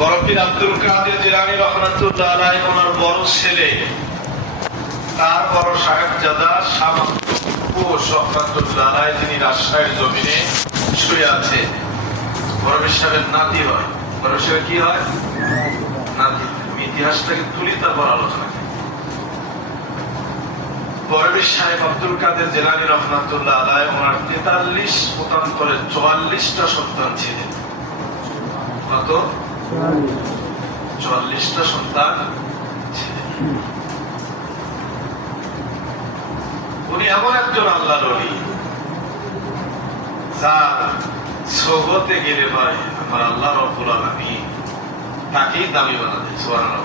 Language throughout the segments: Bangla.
বরফির আব্দুল কাদের জিলানী রাহমাতুল্লাহ আলাইহি ওনার বড় ছেলে তার বড় সাহেবজাদা শাহ মাহমুদ রাহমাতুল্লাহ আলাইহি যিনি রাজশাহীর জমিনে শুয়ে আছে। বরফির সাহেবের নাতি হয়। বরফির সাহেব কি হয়? নাতি। ইতিহাসটাকে তুলি তারপর আলোচনা করি। বরফির সাহেব আব্দুল কাদের জিলানী রাহমাতুল্লাহ আলাইহি ওনার 43 মতান্তরে 44টা সন্তান ছিলেন। কত? 44টা সন্তান ছিলেন। উনি এমন একজন আল্লাহর ওলি যার সোহবতে গেলে ভাই আমার আল্লাহ রাব্বুল আলামিন তাকেই দামি বানাবে। সুবহানাল্লাহ।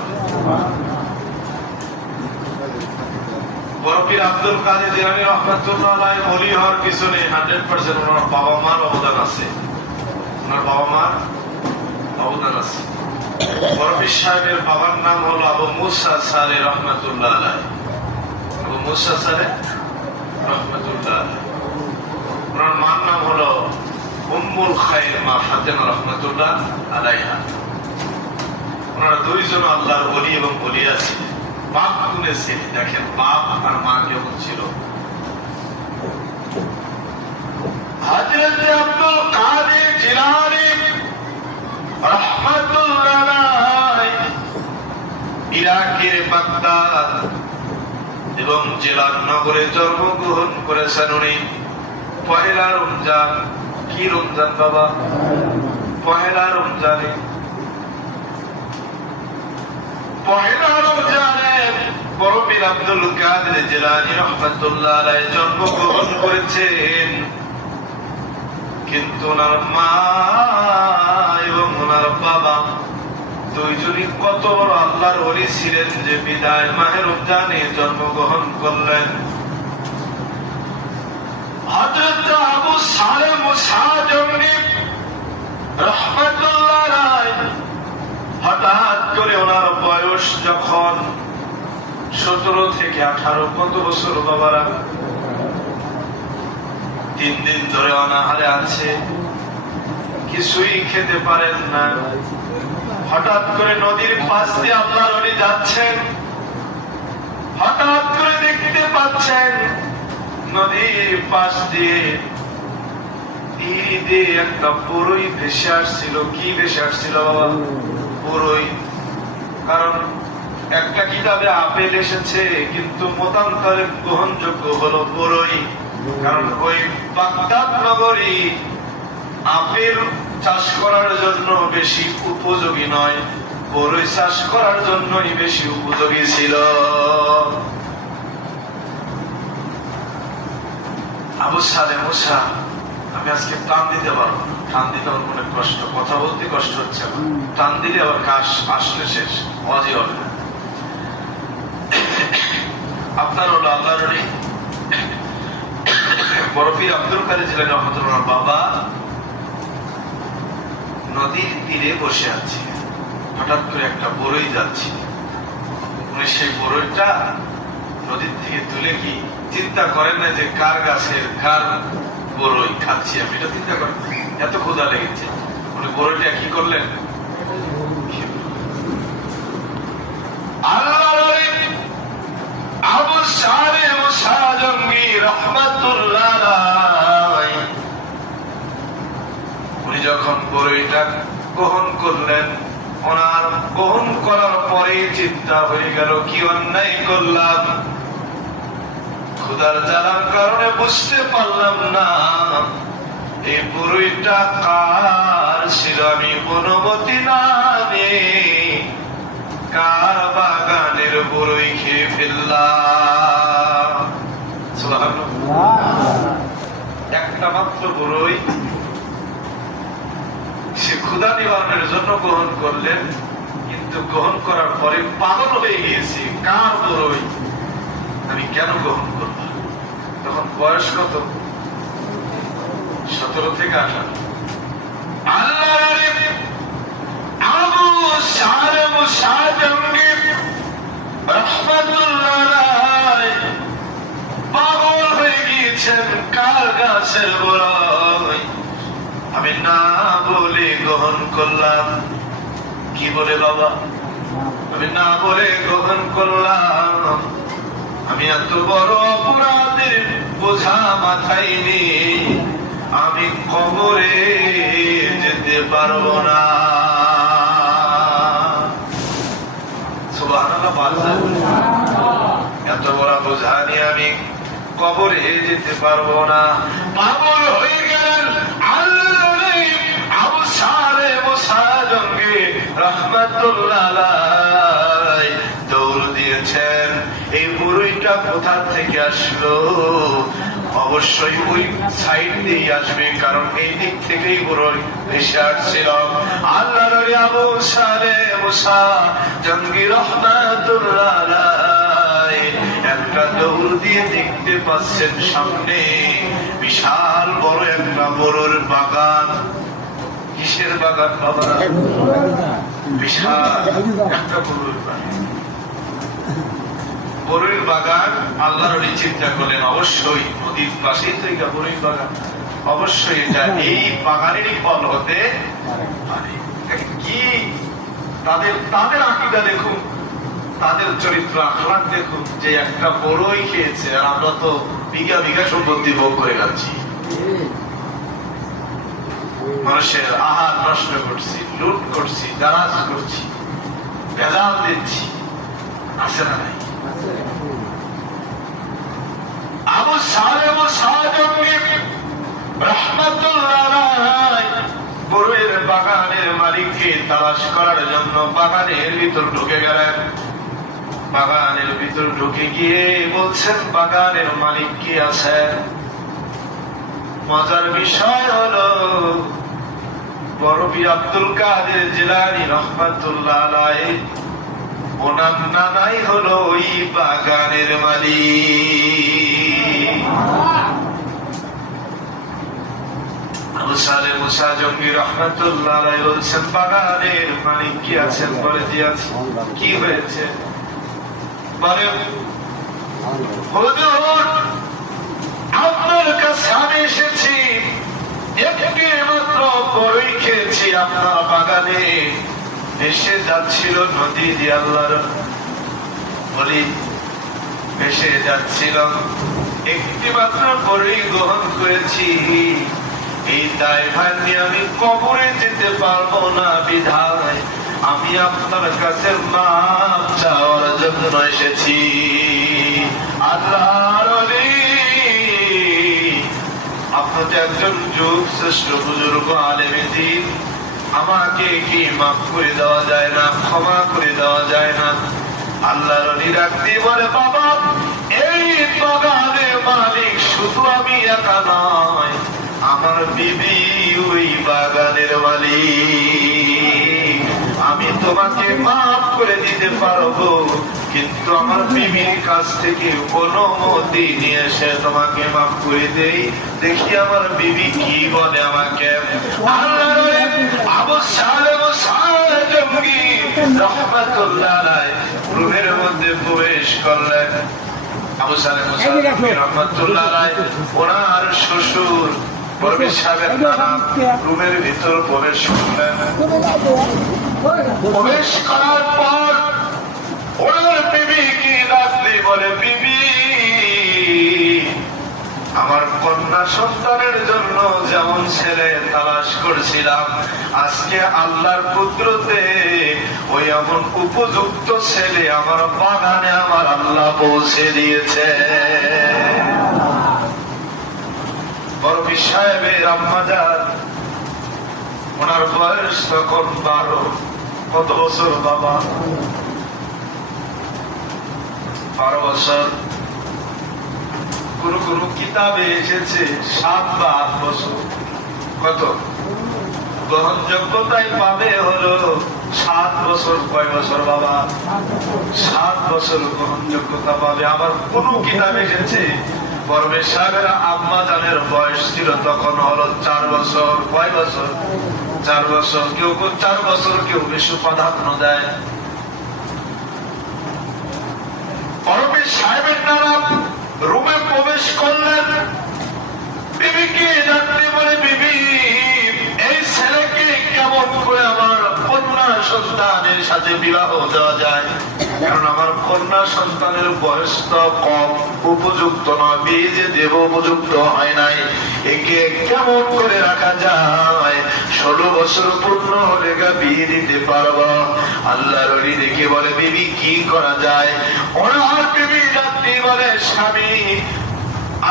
বরফির আব্দুল কাদের জিলানী রাহমাতুল্লাহ আলাইহি ওলি হওয়ার পিছনে 100% ওনার বাবা মার অবদান আছে। ওনার বাবা মার অবদান আছে। বরফির সাহেবের বাবার নাম হলো আবু মুসা সালে রহমাতুল্লাহ আলাইহি। আবু মুসা সালে রহমাতুল্লাহ আলাইহি। ওনার মার নাম হলো উম্মুল খায়র মা ফাতেমা রহমাতুল্লাহ আলাইহা। ওনারা দুইজন আল্লাহর ওলি এবং ওলিয়া ছিলেন। বাপ গুণে ছিলেন। দেখেন বাপ আর মা কেমন ছিল। হযরত আব্দুল কাদের জিলানী রাহমাতুল্লাহ আলাইহি ইরাকের বাগদাদ এবং জেলার নগরে জন্মগ্রহণ করেছেন। উনি পহেলা রমজান, কি রমজান বাবা? পহেলা রমজানে বরফির আব্দুল কাদের জিলানী রাহমাতুল্লাহ আলাইহি জন্মগ্রহণ করেছেন। কিন্তু ওনার মা এবং ওনার বাবা দুইজনই কত বড় আল্লাহর ওলি ছিলেন যে বিদায় মাহে রমজানে জন্মগ্রহণ করলেন। হযরত আবু সালেহ মুসাজমি রাহমাতুল্লাহ আলাইহি হঠাৎ করে ওনার বয়স যখন 17 থেকে 18, কত বছর বাবারা? 3 দিন ধরে অনাহারে আছে, কিছুই খেতে পারেন না। হঠাৎ করে নদীর পাশ দিয়ে আল্লাহর ওলি যাচ্ছেন। হঠাৎ করে দেখতে পাচ্ছেন নদীর পাশ দিয়ে তীর দিয়ে একটা বড়ই ভেসে আসছিল। কি ভেসে আসছিল বাবা? বড়ই। কারণ একটা কিতাবে আপেল এসেছে, কিন্তু মতান্তরে গ্রহণযোগ্য হলো বড়ই। কারণ ওই বাগদাদ নগরী আপেল চাষ করার জন্য বেশি উপযোগী নয়, বড়ই চাষ করার জন্যই বেশি উপযোগী ছিল। আবু সালেহ মুসা, আমি আজকে টান দিতে পারবো না। টান দিতে আমার মনে কষ্ট, কথা বলতে কষ্ট হচ্ছে। টান দিলে আবার কাশ আসলে শেষ, আওয়াজই হবে না। আপনার হলো আল্লাহর ওলি বরফির আব্দুল কাদের জিলানী রাহমাতুল্লাহ বাবা নদীর তীরে বসে আছে। হঠাৎ করে একটা বড়ই যাচ্ছে। উনি সেই বড়ইটা নদীর থেকে তুলে কি চিন্তা করেন না যে কার গাছের কার বড়ই খাচ্ছি আমি, এটা চিন্তা করেন? এত ক্ষুধা লেগেছে। উনি বড়ইটা কি করলেন? আবু সালেহ মুসাজমি রাহমাতুল্লাহ আলাইহি উনি যখন বড়ইটা গ্রহণ করলেন, ওনার গ্রহণ করার পরে চিন্তা হয়ে গেল কি অন্যায় করলাম। ক্ষুধার জ্বালার কারণে বুঝতে পারলাম না এই বড়ইটা কার ছিল। আমি অনুমতি না নিয়ে কার বাগানের বড়ই খেয়ে ফেললাম। একটা মাত্র বড়ই সে ক্ষুধা নিবারণের জন্য গ্রহণ করলেন, কিন্তু গ্রহণ করার পরে পাগল হয়ে গিয়েছে। কার বড়ই, আমি কেন গ্রহণ করলাম? তখন বয়স কত? 17 থেকে 18। আল্লাহ আবু সালেহ মুসাজমি রাহমাতুল্লাহ আলাইহি পাগল হয়ে গিয়েছেন। কার গাছের বড়ই আমি না বলে গ্রহণ করলাম। কি বলে বাবা? আমি না বলে গ্রহণ করলাম। আমি এত বড় অপরাধের বোঝা মাথায় নিয়ে আমি কবরে যেতে পারবো না। সুবহানাল্লাহ বলছেন, এত বড় বোঝা নিয়ে আমি কবরে যেতে পারবো না। পাগল হয়ে গেলেন আবু সালেহ মুসা জঙ্গি রাহমাতুল্লাহ আলাইহি দৌড় দিয়েছেন। এই বুড়িটা কোথা থেকে আসলো? অবশ্যই ওই সাইড দিয়ে আসবে, কারণ এই দিক থেকেই বুড়ি ভেসে আসছিল। আল্লাহর নবী আবু সালেহ মুসা জঙ্গি রাহমাতুল্লাহ আলাইহি একটা দৌড় দিয়ে দেখতে পাচ্ছেন সামনে বিশাল বড় একটা বড়র বাগান। কিসের বাগান বাবা? বিশাল একটা বড়র বাগান। বড়ির বাগান। আল্লাহ নবী চিন্তা করলেন অবশ্যই নদীর পাশেই তো এটা বড়ির বাগান, অবশ্যই এটা এই বাগানেরই ফল হতে পারে। কি তাদের আকীদা দেখুন, তাদের চরিত্র আখলাক দেখুন, যে একটা বড়ই খেয়েছে আর আমরা তো বিঘা বিঘা সম্পত্তি ভোগ করে যাচ্ছি। মানুষের আহার নষ্ট করছি, লুট করছি, দারাজ করছি, ভেজাল দিচ্ছি, আছে না নাই? আবু সালেহ মুসা জঙ্গি রাহমাতুল্লাহ আলাইহি বড়ের বাগানের মালিককে তালাশ করার জন্য বাগানের ভিতর ঢুকে গেলেন। বাগানের ভিতর ঢুকে গিয়ে বলছেন, বাগানের মালিক কি আছেন? মজার বিষয় হলো বড় পীর আব্দুল কাদের জিলানী রাহমাতুল্লাহ আলাইহি ওনার নানাই হলো ওই বাগানের মালিক। আবু সালেহ মুসা জঙ্গি রাহমাতুল্লাহ আলাইহি বলছেন, বাগানের মালিক কি আছেন? বলে জি আছে। কি হয়েছে? বলে হুজুর, আপনার কাছে আমি এসেছি, একটি মাত্র বড়ই খেয়েছি আপনার বাগানে। ভেসে যাচ্ছিল নদী দিয়ে, আল্লাহর বলি ভেসে যাচ্ছিল, একটি মাত্র বড়ই গ্রহণ করেছি। এই দায়ভার নিয়ে আমি কবরে যেতে পারবো না, বিধায় আমি আপনার কাছে মাপ চাওয়ার জন্য এসেছি। আল্লাহর ওলি, আপনি তো একজন যুগ শ্রেষ্ঠ বুজুর্গ আলেমে দ্বীন, আমাকে কি মাফ করে দেওয়া যায় না? ক্ষমা করে দেওয়া যায় না? আল্লাহর ওলি ডাক দিয়ে বলে, বাবা, এই বাগানের মালিক শুধু আমি একা নয়, আমার বিবি ওই বাগানের মালিক। আমি তোমাকে মাফ করে দিতে পারবো, কিন্তু আমার বিবির কাছ থেকে অনুমতি নিয়ে এসে তোমাকে মাফ করে দেই, দেখি আমার বিবি কি বলে আমাকে। আবু সালেহ মুসা জঙ্গি রাহমাতুল্লাহ আলাইহি রুমের মধ্যে প্রবেশ করলেন। আবু সালেহ মুসা জঙ্গি রাহমাতুল্লাহ আলাইহি ওনার শ্বশুর পরবেশ সাহেবের নানা রুমের ভিতর প্রবেশ করলেন। প্রবেশ করার পর ওনার বিবি কি ডাকলি বলে, বিবি, আমার কন্যা সন্তানের জন্য যেমন ছেলে তালাশ করছিলাম, আজকে আল্লাহর কুদরতে ওই এমন উপযুক্ত ছেলে আমার বাগানে আমার আল্লাহ পৌঁছে দিয়েছে। বড় পীর সাহেবের আম্মাজান, ওনার বয়স তখন 12। কত বছর বাবা? 12 বছর। কোন কোন কিতাবে এসেছে 7 বা 8 বছর। কত? গ্রহণযোগ্যতাই পাবে হলো 7 বছর। কয় বছর বাবা? 7 বছর গ্রহণযোগ্যতা পাবে। আবার কোন কিতাবে এসেছে পরবেশ সাহেবের আম্মা জানের বয়স ছিল তখন হলো 4 বছর। কয় বছর? 4 বছর। কেউ 4 বছর, কেউ বেশি প্রাধান্য দেয়। পরবেশ সাহেবের নানা রুমে প্রবেশ করলেন। বিবিকে ডাকতে বলে, বিবি, এই ছেলেকে কেমন করে আমার কন্যা সন্তানের সাথে বিবাহ দেওয়া যায়, কারণ আমার কন্যা সন্তানের বয়স তো কম, উপযুক্ত নয়, বিয়ে যে দেব উপযুক্ত হয় নাই, একে কেমন করে রাখা যায়? 16 বছর পূর্ণ হলে বিয়ে দিতে পারবো। আল্লাহর ওলি দেখে বলে, বিবি কি করা যায়? ওনার বিবি রাত্রি বলে, স্বামী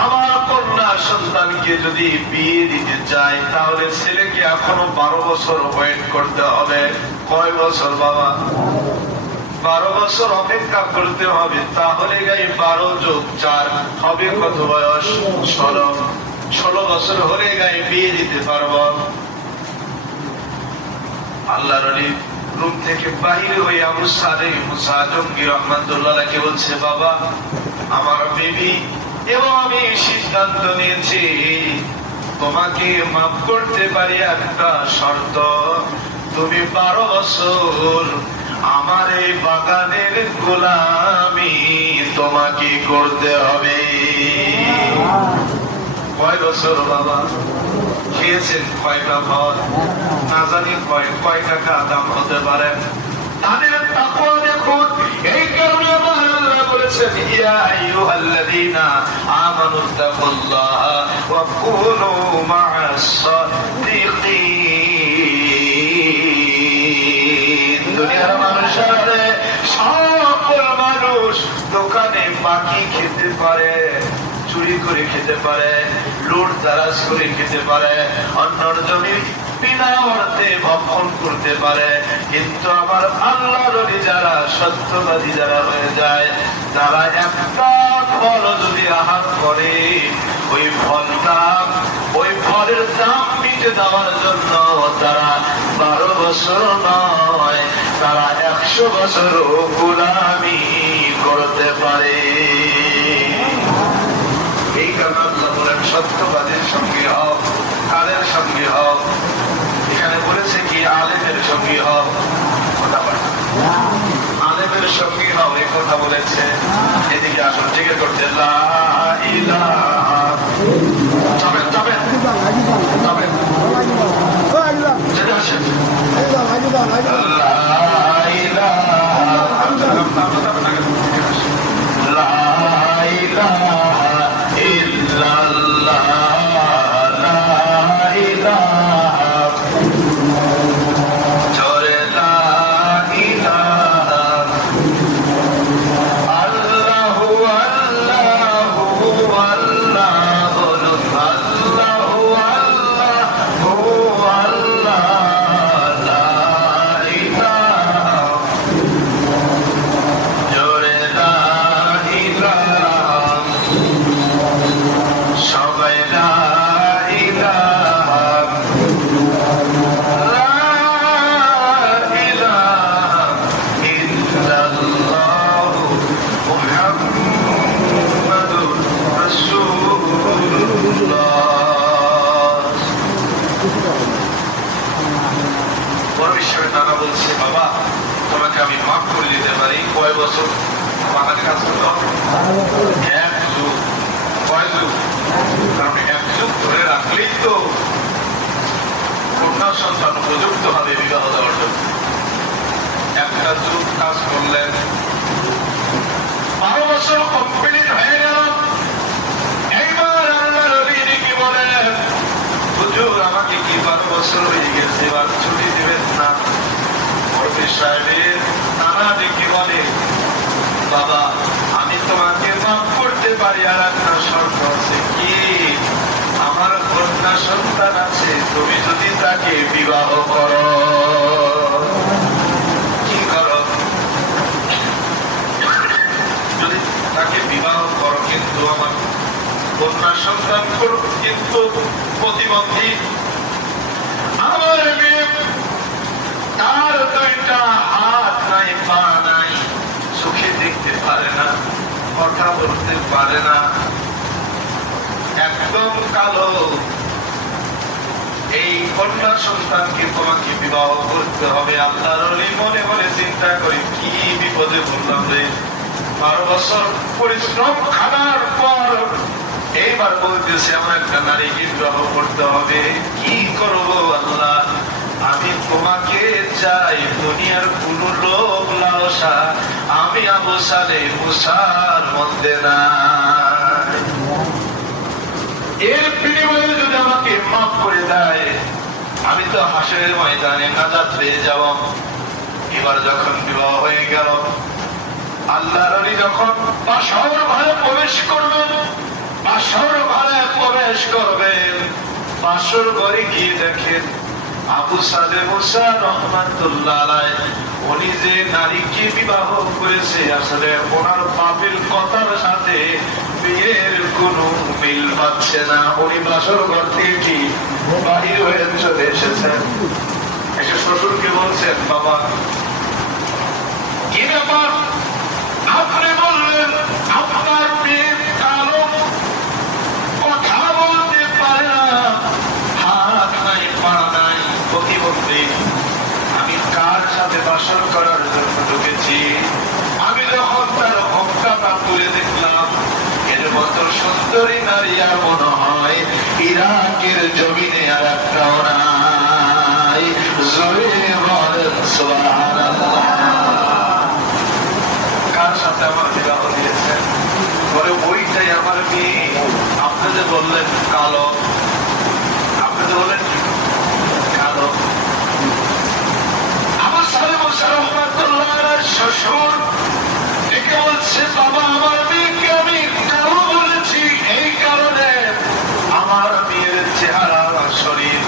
আমার কন্যা সন্তানকে যদি বিয়ে দিতে চাই, তাহলে ছেলেকে এখনো 12 বছর ওয়েট করতে হবে। কয় বছর বাবা? 12 বছর অপেক্ষা করতে হবে। তাহলে 12 যোগ 4 হবে কত বয়স? 16 বছর হলে বিয়ে দিতে পারবো। আল্লাহর ওলি রুম থেকে বাহির হয়ে আবু সালেহ মুসা জঙ্গি রহমাতুল্লাহকে বলছে, বাবা আমার বিবি এবং আমি সিদ্ধান্ত নিয়েছি তোমাকে মাফ করতে পারি, একটা শর্ত, তুমি 12 বছর আমার এই বাগানের গোলামি তোমাকে করতে হবে। কয় বছর বাবা? খেয়েছেন কয়টা ফল? না জানি কয় টাকা দাম হতে পারে। তাদের তাকওয়া দেখুন। এই কারণে আল্লাহ বলেছেন, ইয়া আইয়ুহাল্লাযীনা আমানুত্তাকুল্লাহ ওয়া কুনু মা'আস সাদিকিন। দুনিয়ার মানুষেরা, সকল মানুষ দোকানে বাকি খেতে পারে, চুরি করে খেতে পারে, লুট তারাজ করে খেতে পারে, অন্যর জমি বিনা অর্থে ভক্ষণ করতে পারে, কিন্তু আমার আল্লাহর ওলি যারা সত্যবাদী যারা হয়ে যায়, তারা একটা ফল যদি আহার করে, ওই ফলের দাম মিটে দেওয়ার জন্য তারা 12 বছর নয়, তারা 100 বছর গোলামি করতে পারে। এই কারণে আল্লাহ বলেন, সত্যবাদীর সঙ্গে হও, কাদের সঙ্গে হও? এখানে বলেছে কি আলেমের সঙ্গে হও, আলেমের সঙ্গে হও, এই কথা বলেছে। এদিকে আসুন, জিজ্ঞেস করতে লা ইলাহা, যাবেন যাবেন যাবেন, যেটা আসেন লা ইলাহা, লা ইলাহা ইল্লাল্লাহ, লা ইলাহা, জোরে লা ইলাহা, আল্লাহু আল্লাহু আল্লাহ, বলুন আল্লাহু আল্লাহু আল্লাহ, লা ইলাহা, জোরে লা ইলাহা, সবাই লা ইলাহা, লা ইলাহা ইল্লাল্লাহ, মুহাম্মাদুর রাসূলুল্লাহ। বড় সাহেব নানা বলছে, বাবা তোমাকে আমি মাফ করে দিতে পারি। কয় বছর বাগানে কাজ করতে হবে? 1 যুগ। কয় যুগ? কারণ 1 যুগ ধরে রাখলেই তো কন্যা সন্তান উপযুক্ত হবে বিবাহ দেওয়ার জন্য। 1টা যুগ কাজ করলেন, 12 বছর কমপ্লিট হয়ে গেল। এইবার আল্লাহর ওলি কি বলেন, হুজুর আমাকে কি 12 বছর হয়ে গেছে, এবার ছুটি দিবেন না? মুফতি সাহেবের নানা দেখে বলে, বাবা আমি তোমাকে মাফ করতে পারি, আর একটা শর্ত আছে। কি? আমার কন্যা সন্তান আছে, তুমি যদি তাকে বিবাহ করো। কি করো? যদি তাকে বিবাহ করো, কিন্তু আমার কন্যা সন্তান কিন্তু প্রতিবন্ধী। আমার মেয়ে, তার 2টা হাত নাই, পা নাই, চোখে দেখতে পারে না, কথা বলতে পারে না, একদম কালো। এই কন্যা সন্তানকে তোমাকে বিবাহ করতে হবে। আল্লাহর ওলি মনে মনে চিন্তা করি, কি বিপদে পড়লাম রে। 12 বছর পরিশ্রম খানার পর এইবার বলতেছে আমার একটা নারীকে বিবাহ করতে হবে। কি করবো আল্লাহ? আমি তোমাকে চাই দুনিয়ার কোন লোভ লালসা আমি আবু সালেহ মুসার মধ্যে নাই। এর বিনিময়ে যদি আমাকে মাফ করে দেয় আমি তো হাসরের ময়দানে নাজাত পেয়ে যাব। এবার যখন বিবাহ হয়ে গেল, আল্লাহর ওলি যখন বাসর ঘরে প্রবেশ করবেন, বাসর ঘরে প্রবেশ করবেন, বাসর ঘরে গিয়ে দেখেন আবু সালেহ মুসা রহমাতুল্লাহ আলাইহ উনি যে নারীকে বিবাহ করেছে আসলে ওনার বাপের কথার সাথে বিয়ের কোনো মিল পাচ্ছে না। উনি বাসর ঘর থেকে কি বাহির হয়ে চলে এসেছেন, এসে শ্বশুরকে বলছেন বাবা কি ব্যাপার, আপনি বললেন আপনার মেয়ে কালো, কথা বলতে পারে না, হাত নাই পা নাই, প্রতিবন্ধী, আমি কার সাথে বাসর করার জন্য ঢুকেছি। আমি যখন তার হক্কাটা তুলে দেখলাম এর মতো সুন্দরী নারী আর মনে হয় ইরাকের জমিনে আর একটাও নাই। জোরে বলেন সুবহানাল্লাহ। কার সাথে আমার বিবাহ দিয়েছেন? বলে ওইটাই আমার মেয়ে। আপনি যে বললেন কালো, আপনি যে বললেন কালো। আবু সালেহ মুসা রহমাতুল্লাহ আলাইহির শ্বশুর একে বলছে বাবা আমার মেয়েকে আমি কালো বলেছি এই কারণে আমার মেয়ের চেহারা শরীর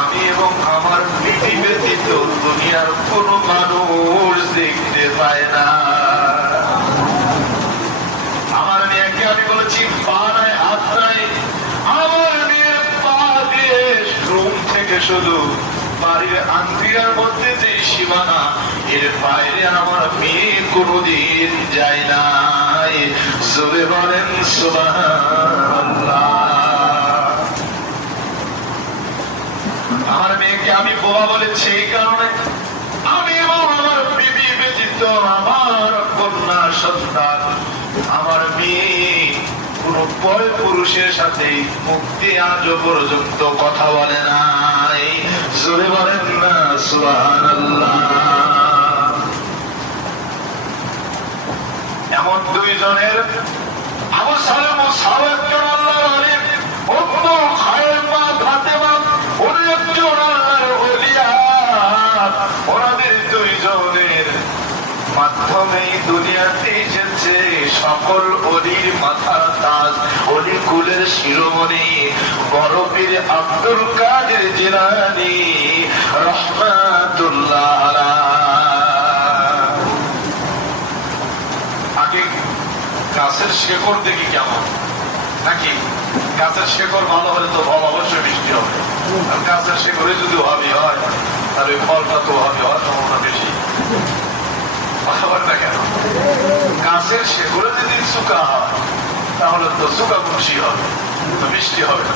আমি এবং আমার বিবি ব্যতীত দুনিয়ার কোন মানুষ দেখতে পায় না। আমার মেয়েকে আমি বলেছি পা নাই হাত নাই, আমার মেয়ের পা দিয়ে রুম থেকে শুধু বাড়ির আন্দিরার মধ্যে যে সীমানা এর বাইরে আমার মেয়ে কোনদিন যায় নাই। জোরে বলেন সুবহানাল্লাহ। আমার মেয়েকে আমি বোবা বলেছি এই কারণে আমি এবং আমার বিবি ব্যতীত আমার কন্যা সন্তান আমার মেয়ে কোন পর পুরুষের সাথে মুক্তি আজও পর্যন্ত কথা বলে নাই। জোরে বলেন না সুবহানাল্লাহ। এমন দুইজনের আবু সালেহ মুসা একজন আল্লাহর ওলি, অন্য খায়ের মা ফাতেমা উনি একজন আল্লাহর ওলিয়া। ওনাদের দুইজনের মাধ্যমেই দুনিয়াতে এসেছে সকল অলির মাথার তাজ, অলি কুলের শিরোমণি বরফের আব্দুল কাদের জিলানী রহমাতুল্লাহ আলাইহি। আগে গাছের শেকড় দেখি কেমন, নাকি গাছের শেকড় ভালো হলে তো ফল অবশ্যই মিষ্টি হবে, আর গাছের শেকড়ে যদি হাবি হয় তাহলে ফলটা তো হাবি হওয়ার সম্ভাবনা বেশি। কেন গাছের শেকড়ে যদি চুকা হয় তাহলে তো চুকা খুশি হবে, তো মিষ্টি হবে না।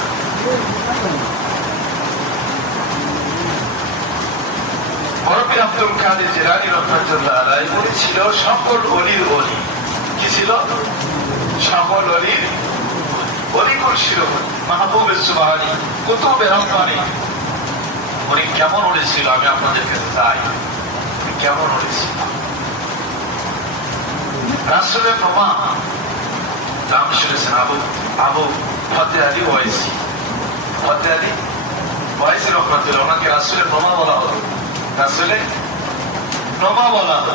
বরফের আব্দুল কাদের জিলানী রহমাতুল্লাহ আলাইহি উনি ছিল সকল অলির অলি। কি ছিল? সকল অলির অলিকুল শিরোমণি মাহবুবে সুবহানী কুতুবে রব্বানী। উনি কেমন অলি ছিল আমি আপনাদের কাছে চাই, উনি কেমন অলি ছিল। রাসূলের মামা নাম শুনেছেন আবু ফতে আলী ওয়াইসি। ফতে আলী ওয়াইসি রহমাতুল্লাহ, ওনাকে রাসূলের মামা বলা হতো। রাসূলের মামা বলা হতো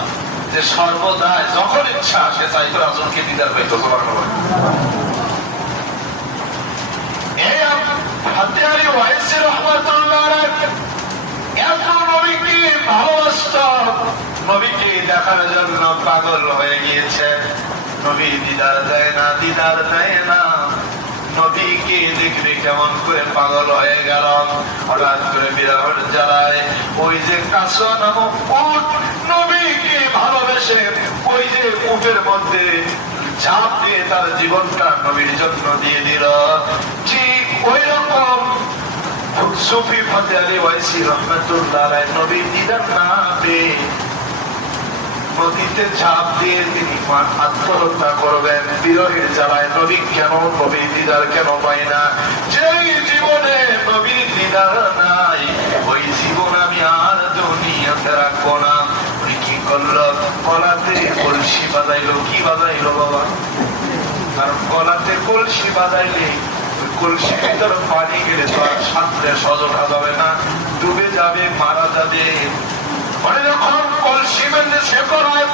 যে সর্বদা যখন ইচ্ছা সে চাইতো রাসূলকে দিদার পাইতো। সুবহানাল্লাহ। এই ফতে আলী ওয়াইসি রহমাতুল্লাহ আলাইহি এত নবীকে ভালোবাসতেন, নবীকে দেখার জন্য পাগল হয়ে গিয়েছে। নবী দিদার দেয় না, দিদার দেয় না, নবীকে দেখবে কেমন করে পাগল হয়ে গেল। হঠাৎ করে বিরহের জ্বালায় ওই যে কাসওয়া নামক উট নবীকে ভালোবেসে ওই যে উটের মধ্যে ঝাঁপ দিয়ে তার জীবনটা নবীর জন্য দিয়ে দিল। ঠিক ওই রকম সুফি ফতে আলী ওয়াইসি রহমাতুল্লাহ আলাইহি নবী দিদার না পেয়ে নদীতে ঝাঁপ দিয়ে তিনি আত্মহত্যা করবেন বিরহের জ্বালায়। নবী কেন, নবী দিদার কেন পাই না? যেই জীবনে নবীর দিদার নাই ওই জীবন আমি আর দুনিয়াতে লিখে রাখবো না। উনি কি করলো, গলাতে কলসি বাজাইলো। কি বাজাইলো বাবা? কারণ গলাতে কলসি বাজাইলে কলসির ভিতর পানি গেলে তো আর সাঁতরে সজ ওঠা যাবে না, ডুবে যাবে, মারা যাবে। মানে যখন কলসি বেঁধে সে করায়,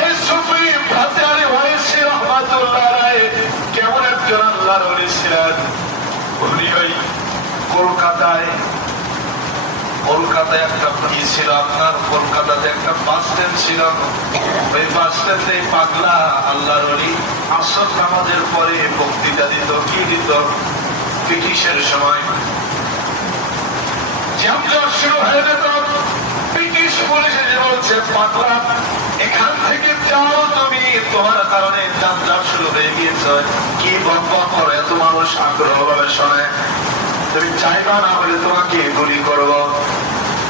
এই সুফি ফাতেহারি ওয়াইসি রহমাতুল্লাহ আলাইহি কেমন একজন আল্লাহর ওলি ছিলেন। উনি ওই কলকাতায় একটা কি ছিল আপনার, কলকাতাতে একটা বাস স্ট্যান্ড ছিল। ওই বাস স্ট্যান্ডে পাগলা আল্লাহর ওলি আসর নামাজের পরে বক্তৃতা দিত। কি দিত? ব্রিটিশের সময় শুরু হয়ে যেত, ব্রিটিশ পুলিশ বলছে পাগলা এখান থেকে যাও তুমি, তোমার কারণে যাত্রা শুরু হয়ে গিয়েছে। কি বকবক করে এত মানুষ আগ্রহ ভাবে শোনে, তুমি চাইবা না হলে তোমাকে গুলি করবো।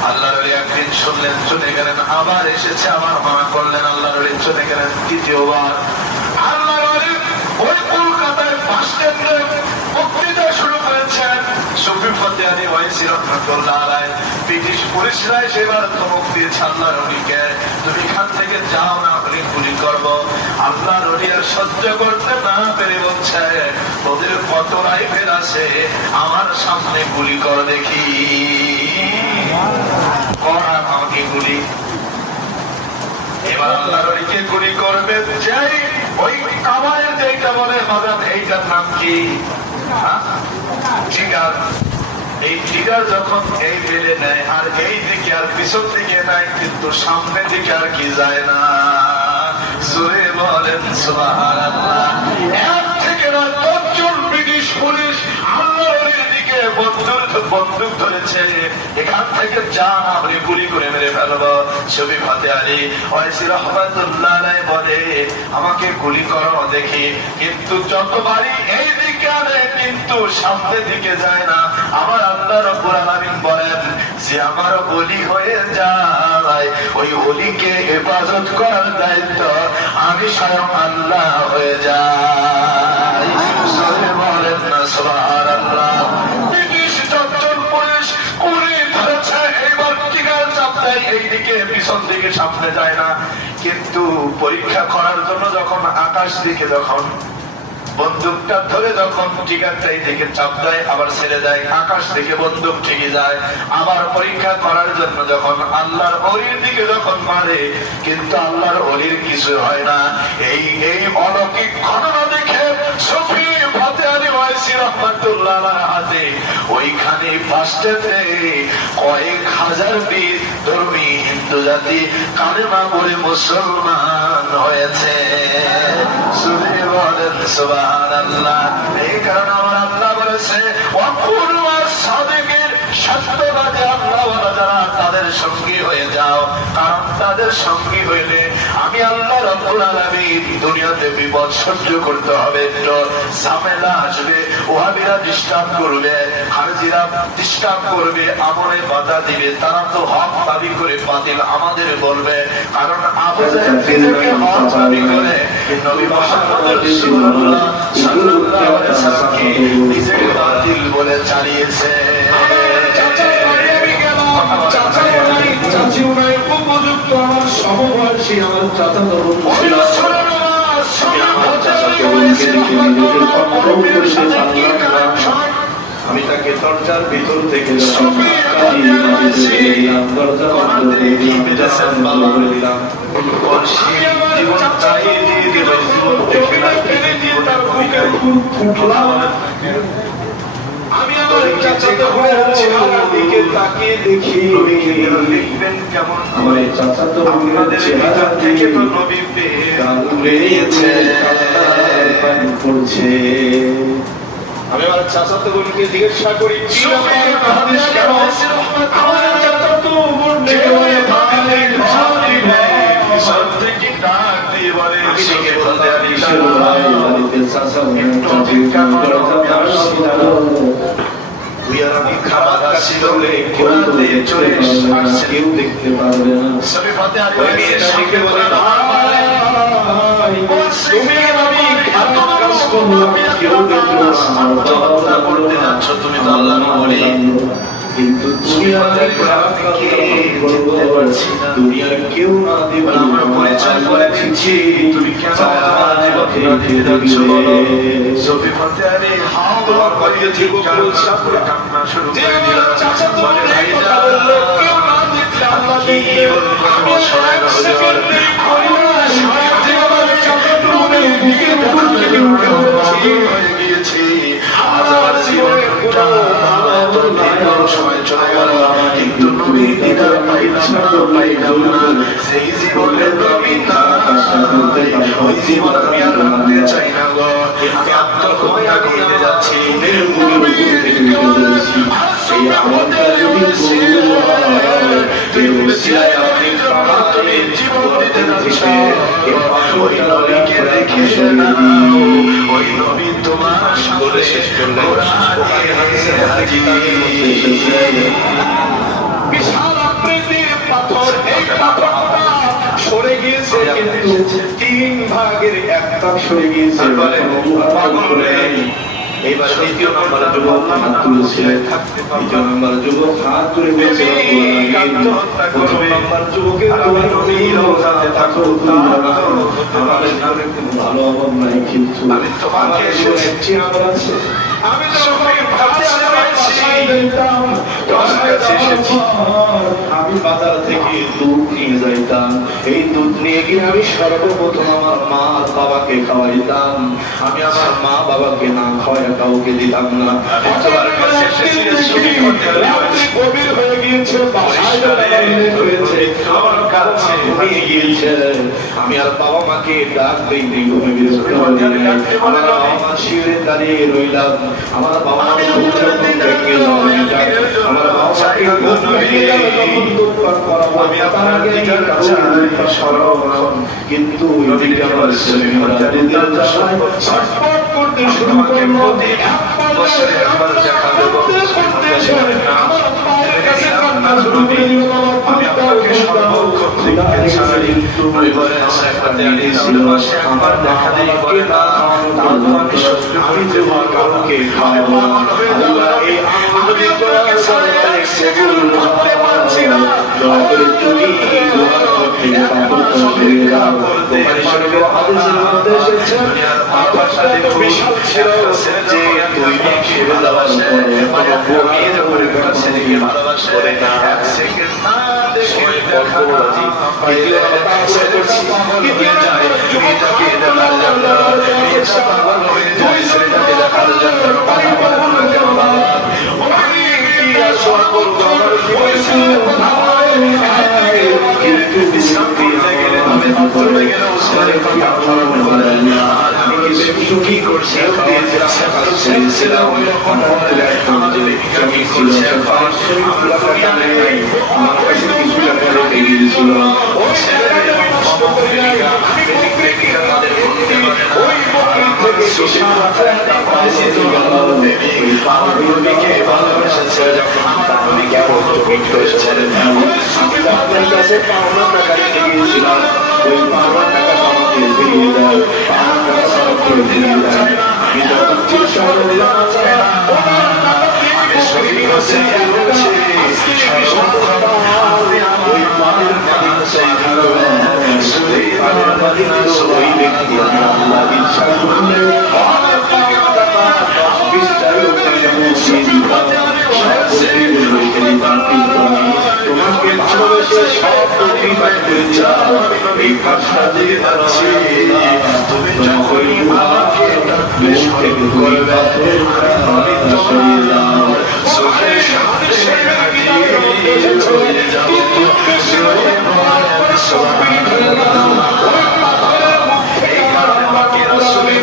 আল্লাহর ওলি একদিন শুনলেন, চলে গেলেন। আবার এসেছে, আবার মানা করলেন, আল্লাহর ওলি চলে গেলেন। তৃতীয়বার আল্লাহর ওলি ওই কলকাতায় বাস স্ট্যান্ডে বক্তৃতা শুরু করেছেন। সুফি ফাতেহারি ওয়াইসি রহমাতুল্লাহ আলাইহি ব্রিটিশ পুলিশরা সেবার ধমক দিয়েছে আল্লাহর ওলিকে, তুমি এখান থেকে যাও না হলে গুলি করবো। আল্লাহর ওলি আর সহ্য করতে না পেরে বলছে, ওদের কত রাইফেল আছে, আমার সামনে গুলি কর দেখি, করা আমাকে গুলি। এবার আল্লাহর ওলিকে গুলি করবে, যাই ওই কামায় যেটা বলে মাদাম, এইটার নাম কি? ট্রিগার। এই ট্রিগার যখন এই বেড়ে নেয় আর এই দিকে আর পিছন দিকে নেয়, কিন্তু সামনের দিকে আর কি যায় না। জোরে বলেন সুবহানাল্লাহ। এক থেকে না 10 জন ব্রিটিশ পুলিশ আল্লাহর ওলির দিকে বন্দুক ধরেছে, এখান থেকে যা আমরা গুলি করে মেরে ফেলবো। সুফি ফাতেহারি ওয়াইসি রহমাতুল্লাহ আলাইহি বলে, আমাকে গুলি করো দেখি, কিন্তু যতবারই এই দিকে আনে কিন্তু সামনের দিকে যায় না। আমার আল্লাহ রাব্বুল আলামিন বলেন যে আমার ওলি হয়ে যায়, ওই ওলিকে হেফাজত করার দায়িত্ব আমি স্বয়ং আল্লাহ হয়ে যাই। বলেন না সুবহানাল্লাহ। ব্রিটিশ 10 জন পুলিশ গুলি ধরেছে, এইবার টিকার চাপ দেয়, এইদিকে পিছন দিকে সামনে যায় না। কিন্তু পরীক্ষা করার জন্য যখন আকাশ দিকে যখন বন্দুকটা ধরে যখন টিকারটাই দিকে চাপ দেয়, আবার ছেড়ে দেয়, আকাশ থেকে বন্দুক ঠিকই যায়। আবার পরীক্ষা করার জন্য যখন আল্লাহর ওলির দিকে যখন মারে, কিন্তু আল্লাহর ওলির কিছু হয় না। এই অলৌকিক ঘটনা দেখে সুফি ফাতেহারি ওয়াইসি রহমাতুল্লাহ আলাইহি হাতে ওইখানে বাস স্ট্যান্ডে কয়েক হাজার বীর ধর্মী হিন্দু জাতি কালেমা পড়ে মুসলমান হয়েছে। সুফি বলেন সুবহানাল্লাহ। এই কারণে আমার আল্লাহ বলেছে, ওয়াকুলু আস-সাদিকিন, সত্যবাদী আল্লাহওয়ালা যারা, তাদের সঙ্গী হয়ে যাও। কারণ তাদের সঙ্গী হইলে আমি আল্লাহ রাব্বুল আলামিন দুনিয়াতে বিপদ সহ্য করতে হবে, ঝামেলা আসবে, ওয়াহাবিরা ডিস্টার্ব করবে, খারজিরা ডিস্টার্ব করবে, আমলে বাধা দিবে। তারা তো হক দাবি করে বাতিল আমাদের বলবে, কারণ আবু জাহেল নিজেকে হক দাবি করে নবী মুহাম্মদ রাসূলুল্লাহ সাল্লাল্লাহু আলাইহি ওয়াসাল্লামকে নিজেকে বাতিল বলে চালিয়েছে। উপযুক্ত আমার সমবয়সী আমার চাচা আমি তাকে দরজার ভিতর থেকে আমি আমার চাচাতো ভাইয়ের চেহারার দিকে তাকিয়ে দেখি, লিখবেন কেমন আমার চাচাতো ভাইয়ের চেহারা থেকে তো নবী বেরিয়েছে পড়ছে। আমি আমার চাচাতো বোনকে জিজ্ঞাসা করি, কি ব্যাপার, হাদিস কেন? আমার চাচাতো বোন নেই ভাই সব থেকে ডাক দিয়ে বলে, শিখে বলতে হাদিস ভাই বাড়িতে চাচা চাচি দরজা আসছিল, তুই আর আমি খাবার খাচ্ছি বলে কোরআন দিয়ে চলে আসছে, কেউ দেখতে পারবে না। সুফি ফাতেহারি ওয়াইসি শিখে বলে, তুমি আমি খারাপ কাজ করলাম, কেউ দেখলো না, করতে যাচ্ছ তুমি তো আল্লাহর ওলি। কিন্তু দুনিয়ার খারাপ দুনিয়ার কেউ না দেবে আমরা পরিচয় বলে দিচ্ছি তুমি কেন সফি ফতেহারি তোমার কলিয়ে চিৎকার করে কান্না শুরু করে দিল বলে ভাইরা কি বলবো সবাই হয়ে গিয়েছি আমার জীবনটা সময় চলে গেল কিন্তু নবী দিদার পাইলাম না সেই জীবনের নবী না ওই জীবন আমি আর রাখতে চাই না গো আমি আত্মহত্যা করতে যাচ্ছি সেই আমাদের জীবন দিতে যাচ্ছে ওই নবীকে দেখে ওই নবী তোমার সামনে শেষ করলে বিশাল আকৃতির পাথর, এই পাথরটা সরে গিয়েছে কিন্তু 3 ভাগের 1 ভাগ সরে গিয়েছে। এইবার দ্বিতীয় নম্বরে যুবক হাত তুলেছিলেন, দ্বিতীয় নম্বরে যুবক হাত তুলে বলছে প্রথম নম্বর যুবকের তোমার নবীর সাথে থাকো, আমাদের ঘরে কোনো ভালো অভাব নাই কিন্তু আমি তোমাকে এসেছি আমার আছে। আমি আমি বাজার থেকে দুধ নিয়ে যাইতাম, এই দুধ নিয়ে গিয়ে আমি সর্বপ্রথম আমার মা বাবাকে খাওয়াইতাম। আমি আমার মা বাবাকে না খাওয়াই কাউকে দিতাম না। গভীর হয়ে গিয়েছে, আমার কাছে ঘুমিয়ে গিয়েছে। আমি আর বাবা মাকে ডাক দিই ঘুমে বিরক্ত আমার বাবা মা শিউরে দাঁড়িয়ে রইলাম। আমার বাবা মা আমার বাবা আমি আপনার দিকে কিন্তু আমার করতে শুরু করলো। বছরে একবার দেখা দেবো, আমি আপনাকে সর্বক্ষণ দেখতে চাই। পরিবারে আমার একটা দেয়ালি ছিল, আমার দেখা নেই বলে না, আমি যে কাউকে খাওয়াবো আমি তোমাকে সেগুলো করতে পারছি না। দয়া করে তুমি বিশাল ছিল যে তুই ছেড়ে যাওয়ার পরে না এক সেকেন্ড না দেখে কি করছে আপনার কাছে পাওনা টাকা নিয়ে গিয়েছিলাম, ওই পাওনা টাকা আমাকে ফিরিয়ে দাও, পাওনা টাকা আমাকে ফিরিয়ে দাও। আমি যখন চেষ্টা করলাম ওই পানির ওই ব্যক্তি আল্লাহ বিশ্বাস করলে তোমাকে ভালোবেসে সব এই ভাষা দিয়ে যাচ্ছি। তুমি যখনই আমাকে করবে চোখের সামনে চলে যাবো। এই কারণে আমাকে রাসূলের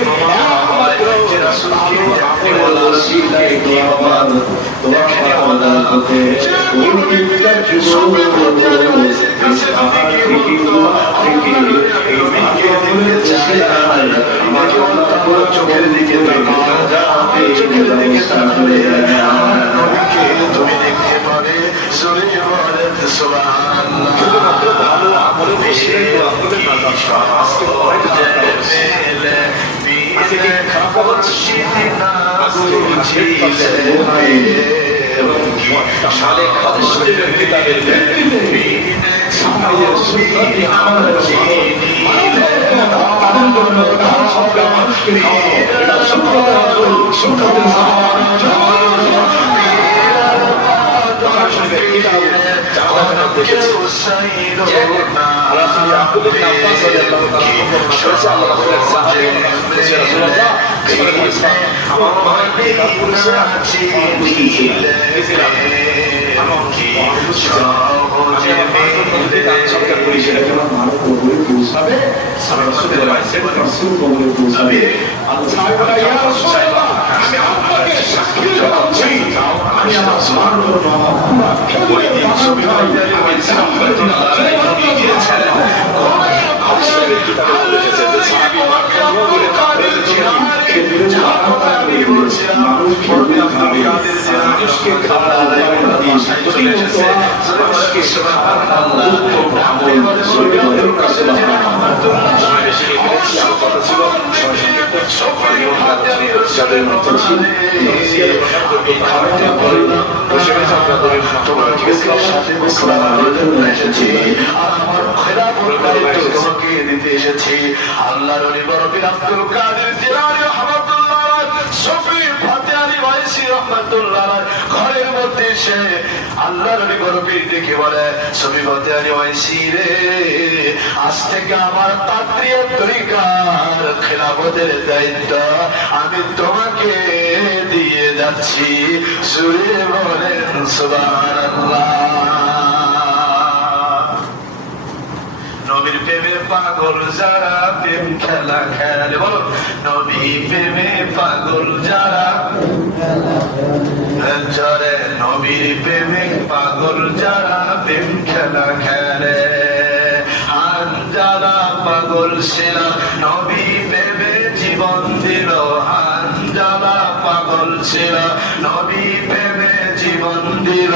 চোখের দিকে তুমি দেখতে পারে শুধুমাত্র ভালো আমলে বেশি খারাপ এবং সালে খাদিসদের কিতাবের ভিত্তিতে সাহায্যের সুন্নতি আমাদের তাদের জন্য দান সবটা মানুষকে খাওয়ানো এটা সুন্নতে রাসূল সুন্নতে সাহাবা আমি আমার স্মরণ ওই দিন ছবি মানুষকে খাবার যাদের মধ্যে ছিল দিতে এসেছি আল্লাহর বরফির আব্দুল কাদের জিলানী রাহমাতুল্লাহ শফি ফাতে আলী ওয়াইসি রাহমাতুল্লাহ ঘরের মধ্যে এসে আল্লাহর বরফির দেখে বলে শফি ফাতে আলী ওয়াইসি রে আজ থেকে আমার কাদরিয়া তরিকার খেলাফতের দায়িত্ব আমি তোমাকে দিয়ে যাচ্ছি সুরে বলেন সুবহানাল্লাহ নবীর প্রেমে পাগল যারা প্রেম খেলা খেলে বলো নবী প্রেমে পাগল যারা জরে নবীর প্রেমে পাগল যারা প্রেম খেলা খেলে আর যারা পাগল সেরা নবী প্রেমে জীবন দিল আর যারা পাগল সেরা নবী প্রেমে জীবন দিল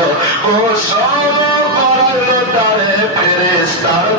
ও সব করার তারে ফেরেশতার